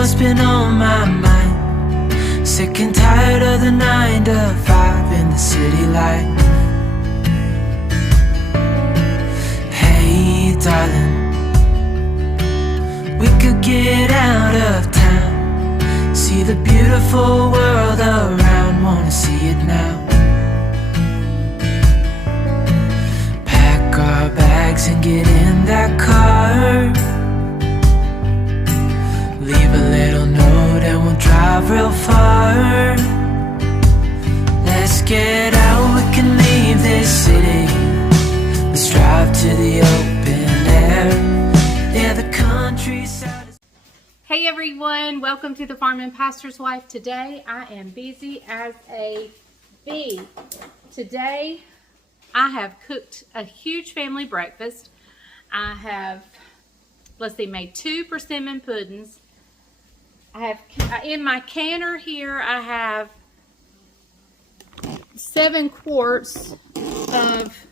what's been on my mind. Sick and tired of the 9 to 5 in the city life. Hey darling, we could get out of town, see the beautiful world around, wanna see it now. Pack our bags and get in that car, leave a little note and we'll drive real far. Let's get out, we can leave this city. Let's drive to the open air. Yeah, the countryside is... Hey everyone, welcome to the Farm and Pastor's Wife. Today I am busy as a bee. Today I have cooked a huge family breakfast. I have, made 2 persimmon puddings. I have, in my canner here, I have 7 quarts of,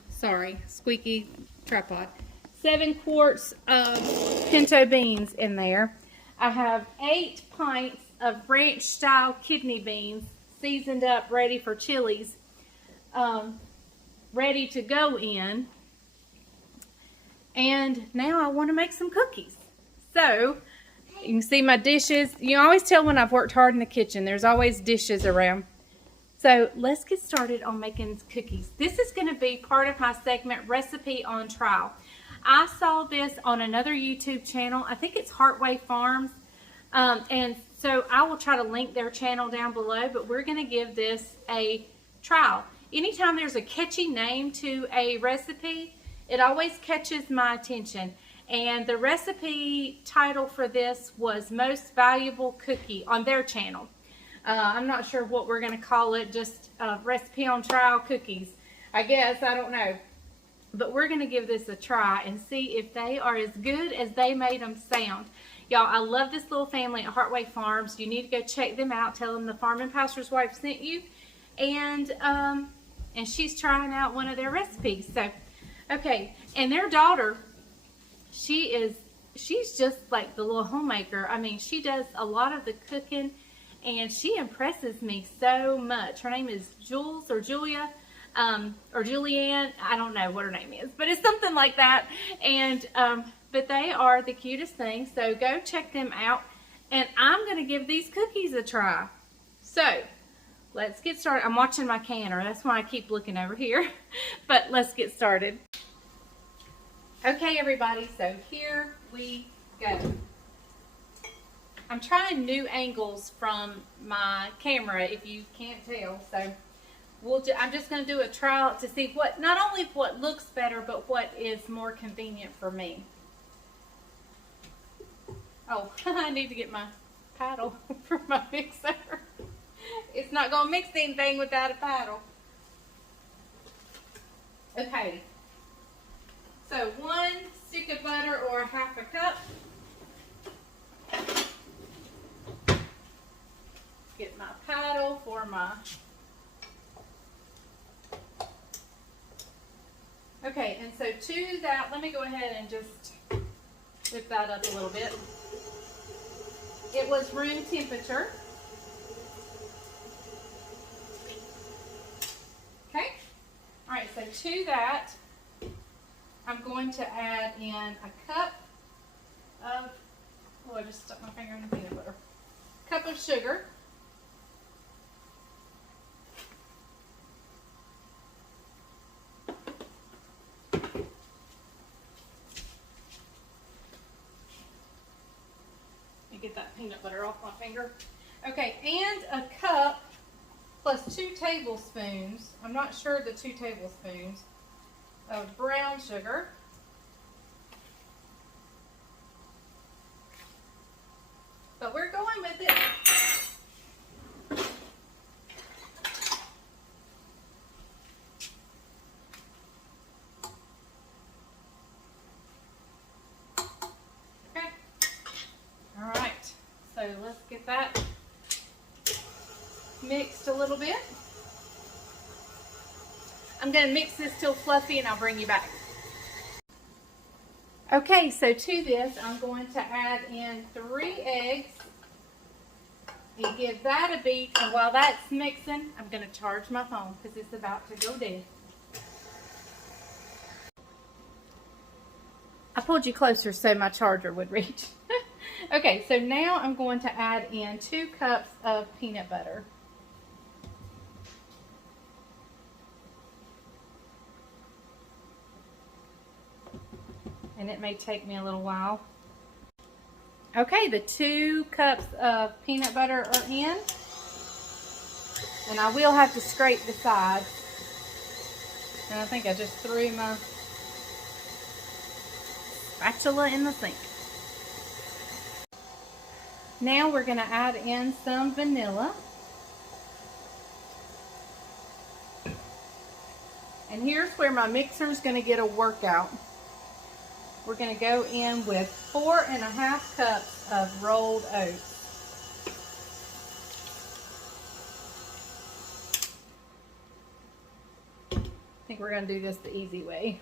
squeaky tripod, 7 quarts of pinto beans in there. I have 8 pints of ranch style kidney beans, seasoned up, ready for chilies, ready to go in. And now I want to make some cookies. So, you can see my dishes. You always tell when I've worked hard in the kitchen, there's always dishes around. So let's get started on making cookies. This is going to be part of my segment, Recipe on Trial. I saw this on another YouTube channel. I think it's Heartway Farms. And so I will try to link their channel down below, but we're going to give this a trial. Anytime there's a catchy name to a recipe, it always catches my attention. And the recipe title for this was Most Valuable Cookie on their channel. I'm not sure what we're going to call it, just Recipe on Trial Cookies, I guess, I don't know. But we're going to give this a try and see if they are as good as they made them sound. Y'all, I love this little family at Heartway Farms. You need to go check them out. Tell them the Farm and Pastor's Wife sent you. And she's trying out one of their recipes. So, okay, and their daughter, she's just like the little homemaker. I mean, she does a lot of the cooking, and she impresses me so much. Her name is Jules or Julia, or Julianne. I don't know what her name is, but it's something like that. And but they are the cutest thing. So go check them out, and I'm gonna give these cookies a try. So let's get started. I'm watching my canner. That's why I keep looking over here. But let's get started. Okay, everybody, so here we go. I'm trying new angles from my camera, if you can't tell. So I'm just going to do a trial to see what, not only what looks better, but what is more convenient for me. Oh, I need to get my paddle for my mixer. It's not going to mix anything without a paddle. Okay. So 1 stick of butter or 1/2 cup. Get my paddle for my... Okay, and so to that, let me go ahead and just whip that up a little bit. It was room temperature. Okay. All right, so to that, I'm going to add in a cup of, oh, I just stuck my finger in the peanut butter. Cup of sugar. Let me get that peanut butter off my finger. Okay, and a cup plus 2 tablespoons. I'm not sure the 2 tablespoons of brown sugar. But we're going with it. Okay. All right. So let's get that mixed a little bit. I'm going to mix this till fluffy and I'll bring you back. Okay, so to this I'm going to add in 3 eggs and give that a beat. And while that's mixing, I'm going to charge my phone because it's about to go dead. I pulled you closer so my charger would reach. Okay, so now I'm going to add in 2 cups of peanut butter. And it may take me a little while. Okay, the 2 cups of peanut butter are in. And I will have to scrape the sides. And I think I just threw my spatula in the sink. Now we're going to add in some vanilla. And here's where my mixer is going to get a workout. We're going to go in with 4.5 cups of rolled oats. I think we're going to do this the easy way.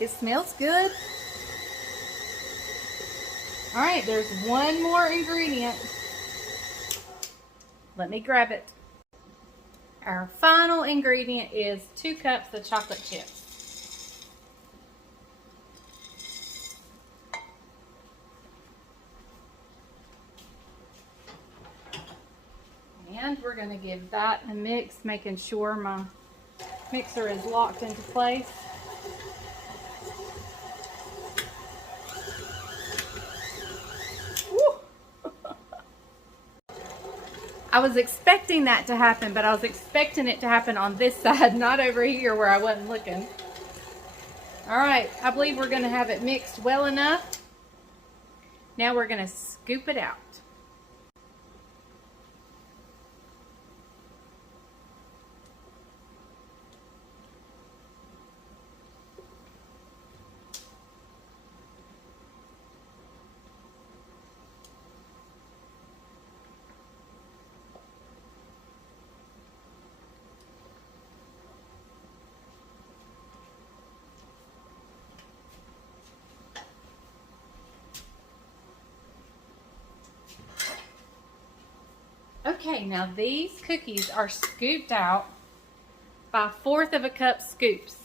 It smells good. All right, there's one more ingredient. Let me grab it. Our final ingredient is 2 cups of chocolate chips. And we're going to give that a mix, making sure my mixer is locked into place. I was expecting that to happen, but I was expecting it to happen on this side, not over here where I wasn't looking. All right, I believe we're going to have it mixed well enough. Now we're going to scoop it out. Okay, now these cookies are scooped out by 1/4 of a cup scoops.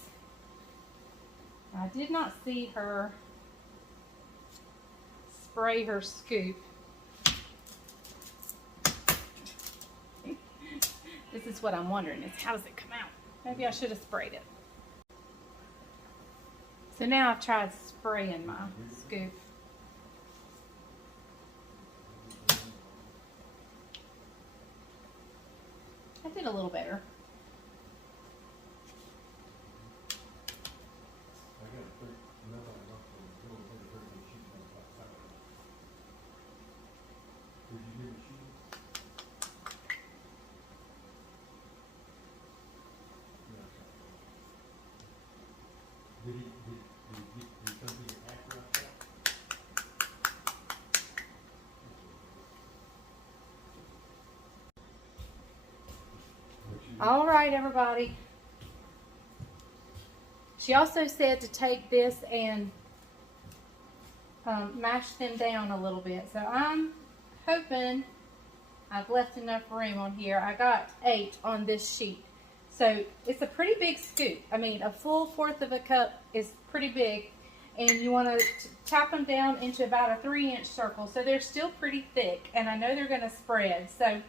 I did not see her spray her scoop. This is what I'm wondering, is how does it come out? Maybe I should have sprayed it. So now I've tried spraying my scoop. I did a little better. All right, everybody. She also said to take this and mash them down a little bit. So I'm hoping I've left enough room on here. I got 8 on this sheet. So it's a pretty big scoop. I mean, a full 1/4 of a cup is pretty big. And you want to tap them down into about a 3-inch circle. So they're still pretty thick. And I know they're going to spread. So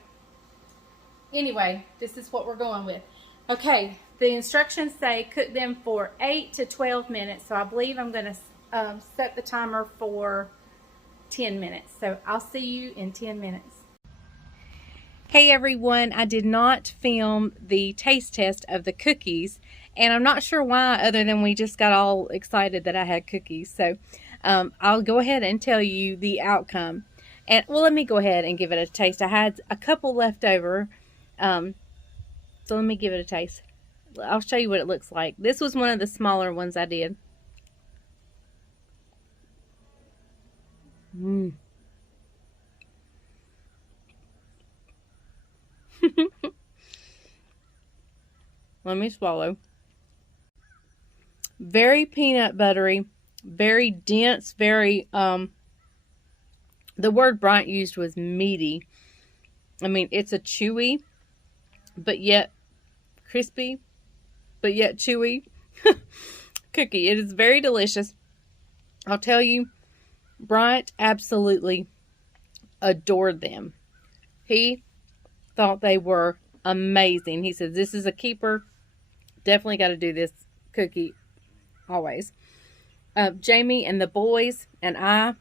anyway, this is what we're going with. Okay, the instructions say cook them for 8 to 12 minutes. So I believe I'm going to set the timer for 10 minutes. So I'll see you in 10 minutes. Hey everyone, I did not film the taste test of the cookies. And I'm not sure why, other than we just got all excited that I had cookies. So I'll go ahead and tell you the outcome. And well, let me go ahead and give it a taste. I had a couple left over. So let me give it a taste. I'll show you what it looks like. This was one of the smaller ones I did. Let me swallow. Very peanut buttery, very dense, very, the word Bryant used was meaty. I mean, it's a chewy, but yet crispy, but yet chewy cookie. It is very delicious. I'll tell you, Bryant absolutely adored them. He thought they were amazing. He said, this is a keeper. Definitely got to do this cookie always. Jamie and the boys and I,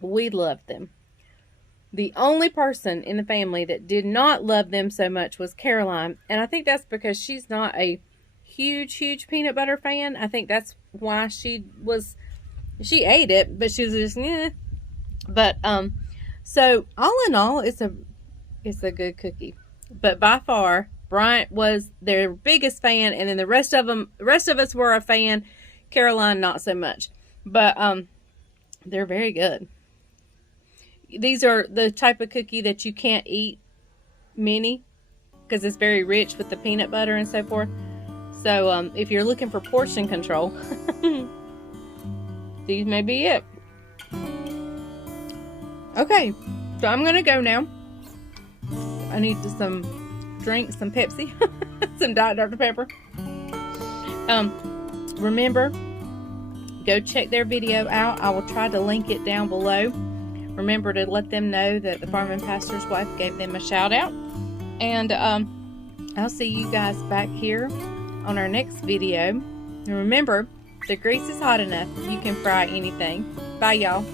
we loved them. The only person in the family that did not love them so much was Caroline. And I think that's because she's not a huge peanut butter fan. I think that's why she ate it, but she was just, eh. But, so all in all, it's a good cookie. But by far, Bryant was their biggest fan, and then the rest of us were a fan. Caroline, not so much. But, they're very good. These are the type of cookie that you can't eat many because it's very rich with the peanut butter and so forth. So, if you're looking for portion control, these may be it. Okay, so I'm going to go now. I need some drink, some Pepsi, some Diet Dr. Pepper. Remember, go check their video out. I will try to link it down below. Remember to let them know that the Farming Pastor's Wife gave them a shout out. And I'll see you guys back here on our next video. And remember, the grease is hot enough. You can fry anything. Bye, y'all.